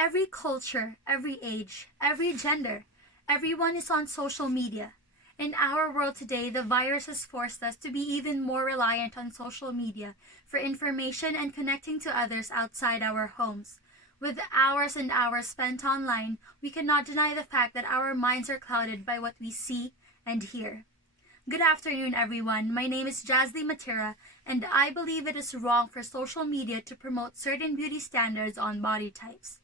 Every culture, every age, every gender, everyone is on social media. In our world today, the virus has forced us to be even more reliant on social media for information and connecting to others outside our homes. With hours and hours spent online, we cannot deny the fact that our minds are clouded by what we see and hear. Good afternoon, everyone. My name is Jazly Matira, and I believe it is wrong for social media to promote certain beauty standards on body types.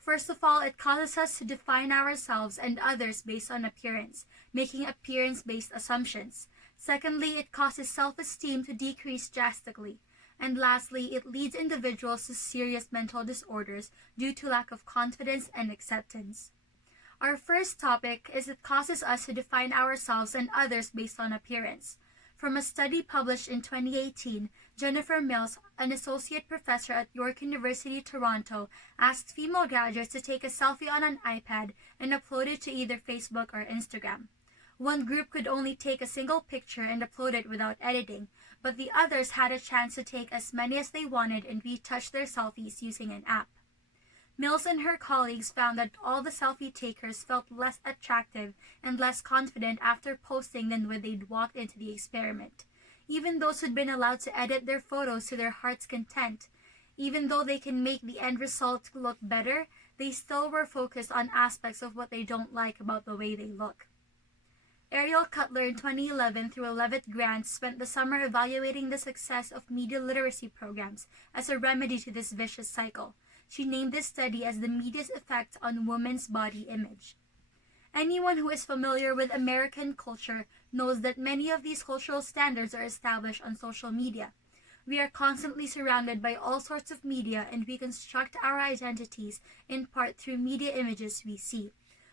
First of all, it causes us to define ourselves and others based on appearance, making appearance-based assumptions. Secondly, it causes self-esteem to decrease drastically. And lastly, it leads individuals to serious mental disorders due to lack of confidence and acceptance. Our first topic is it causes us to define ourselves and others based on appearance. From a study published in 2018, Jennifer Mills, an associate professor at York University, Toronto, asked female graduates to take a selfie on an iPad and upload it to either Facebook or Instagram. One group could only take a single picture and upload it without editing, but the others had a chance to take as many as they wanted and retouch their selfies using an app. Mills and her colleagues found that all the selfie takers felt less attractive and less confident after posting than when they'd walked into the experiment. Even those who'd been allowed to edit their photos to their heart's content, even though they can make the end result look better, they still were focused on aspects of what they don't like about the way they look. Ariel Cutler in 2011 through a Levitt grant spent the summer evaluating the success of media literacy programs as a remedy to this vicious cycle. She named this study as the media's effect on women's body image. Anyone who is familiar with American culture knows that many of these cultural standards are established on social media. We are constantly surrounded by all sorts of media, and we construct our identities in part through media images we see.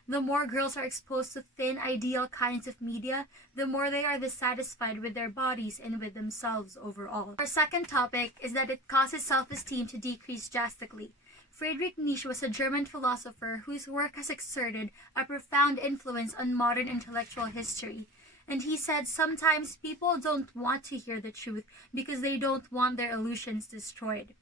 The more girls are exposed to thin, ideal kinds of media, the more they are dissatisfied with their bodies and with themselves overall. Our second topic is that it causes self-esteem to decrease drastically. Friedrich Nietzsche was a German philosopher whose work has exerted a profound influence on modern intellectual history. And he said sometimes people don't want to hear the truth because they don't want their illusions destroyed.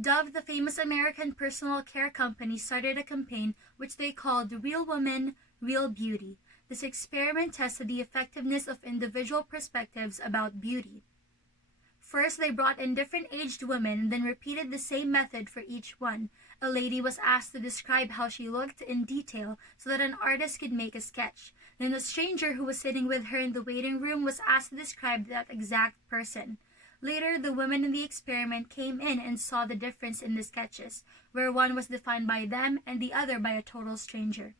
Dove, the famous American personal care company, started a campaign which they called Real Woman, Real Beauty. This experiment tested the effectiveness of individual perspectives about beauty. First, they brought in different aged women, then repeated the same method for each one. A lady was asked to describe how she looked in detail so that an artist could make a sketch. Then a stranger who was sitting with her in the waiting room was asked to describe that exact person. Later, the women in the experiment came in and saw the difference in the sketches, where one was defined by them and the other by a total stranger.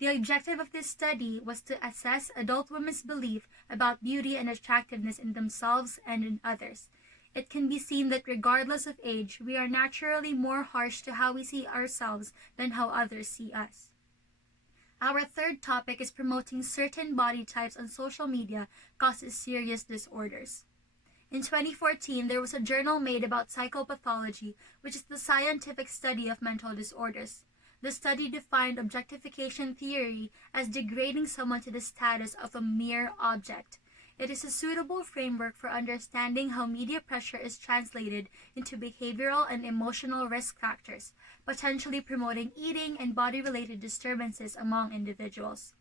The objective of this study was to assess adult women's belief about beauty and attractiveness in themselves and in others. It can be seen that regardless of age, we are naturally more harsh to how we see ourselves than how others see us. Our third topic is promoting certain body types on social media causes serious disorders. In 2014, there was a journal made about psychopathology, which is the scientific study of mental disorders. The study defined objectification theory as degrading someone to the status of a mere object. It is a suitable framework for understanding how media pressure is translated into behavioral and emotional risk factors, potentially promoting eating and body-related disturbances among individuals.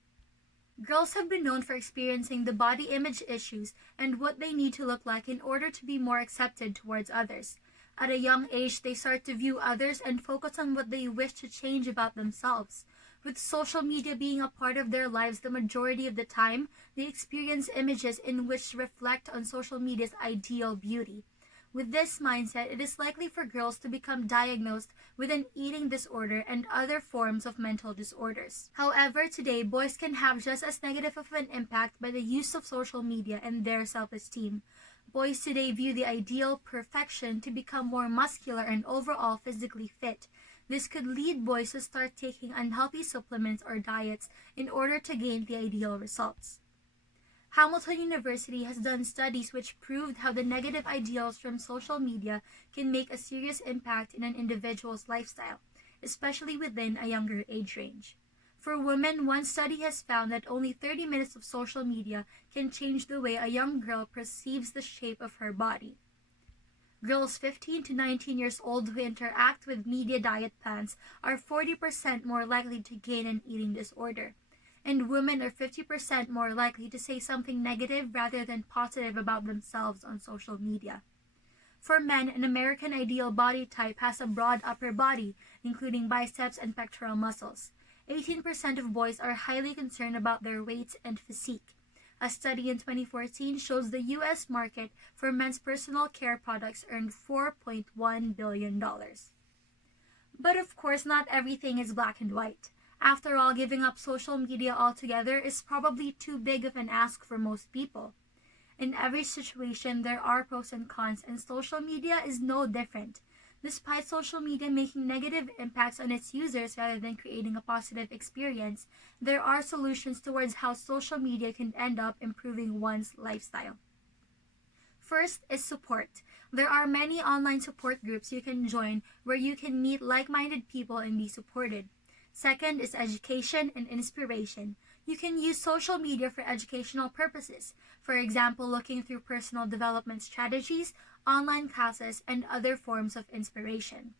Girls have been known for experiencing the body image issues and what they need to look like in order to be more accepted towards others. At a young age, they start to view others and focus on what they wish to change about themselves. With social media being a part of their lives the majority of the time, they experience images in which reflect on social media's ideal beauty. With this mindset, it is likely for girls to become diagnosed with an eating disorder and other forms of mental disorders. However, today, boys can have just as negative of an impact by the use of social media and their self-esteem. Boys today view the ideal perfection to become more muscular and overall physically fit. This could lead boys to start taking unhealthy supplements or diets in order to gain the ideal results. Hamilton University has done studies which proved how the negative ideals from social media can make a serious impact in an individual's lifestyle, especially within a younger age range. For women, one study has found that only 30 minutes of social media can change the way a young girl perceives the shape of her body. Girls 15 to 19 years old who interact with media diet plans are 40% more likely to gain an eating disorder. And women are 50% more likely to say something negative rather than positive about themselves on social media. For men, an American ideal body type has a broad upper body, including biceps and pectoral muscles. 18% of boys are highly concerned about their weight and physique. A study in 2014 shows the U.S. market for men's personal care products earned $4.1 billion. But of course, not everything is black and white. After all, giving up social media altogether is probably too big of an ask for most people. In every situation, there are pros and cons, and social media is no different. Despite social media making negative impacts on its users rather than creating a positive experience, there are solutions towards how social media can end up improving one's lifestyle. First is support. There are many online support groups you can join where you can meet like-minded people and be supported. Second is education and inspiration. You can use social media for educational purposes, for example, looking through personal development strategies, online classes, and other forms of inspiration.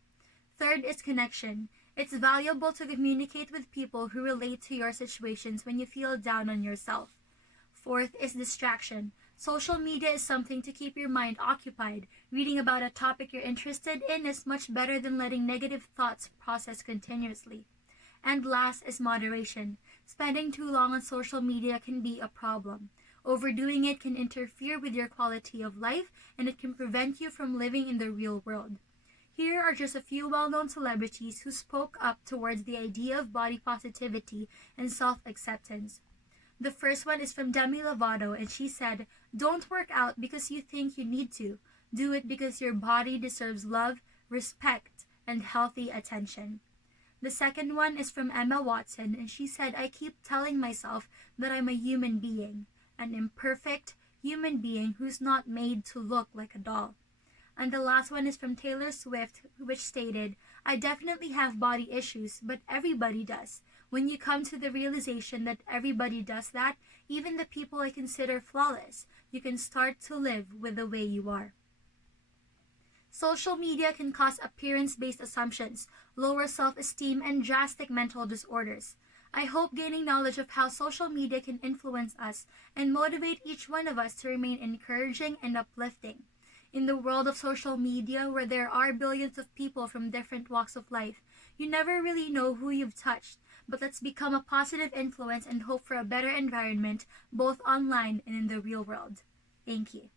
Third is connection. It's valuable to communicate with people who relate to your situations when you feel down on yourself. Fourth is distraction. Social media is something to keep your mind occupied. Reading about a topic you're interested in is much better than letting negative thoughts process continuously. And last is moderation. Spending too long on social media can be a problem. Overdoing it can interfere with your quality of life, and it can prevent you from living in the real world. Here are just a few well-known celebrities who spoke up towards the idea of body positivity and self-acceptance. The first one is from Demi Lovato, and she said, "Don't work out because you think you need to. Do it because your body deserves love, respect, and healthy attention." The second one is from Emma Watson, and she said, "I keep telling myself that I'm a human being, an imperfect human being who's not made to look like a doll." And the last one is from Taylor Swift, which stated, "I definitely have body issues, but everybody does. When you come to the realization that everybody does that, even the people I consider flawless, you can start to live with the way you are." Social media can cause appearance-based assumptions, lower self-esteem, and drastic mental disorders. I hope gaining knowledge of how social media can influence us and motivate each one of us to remain encouraging and uplifting. In the world of social media, where there are billions of people from different walks of life, you never really know who you've touched, but let's become a positive influence and hope for a better environment both online and in the real world. Thank you.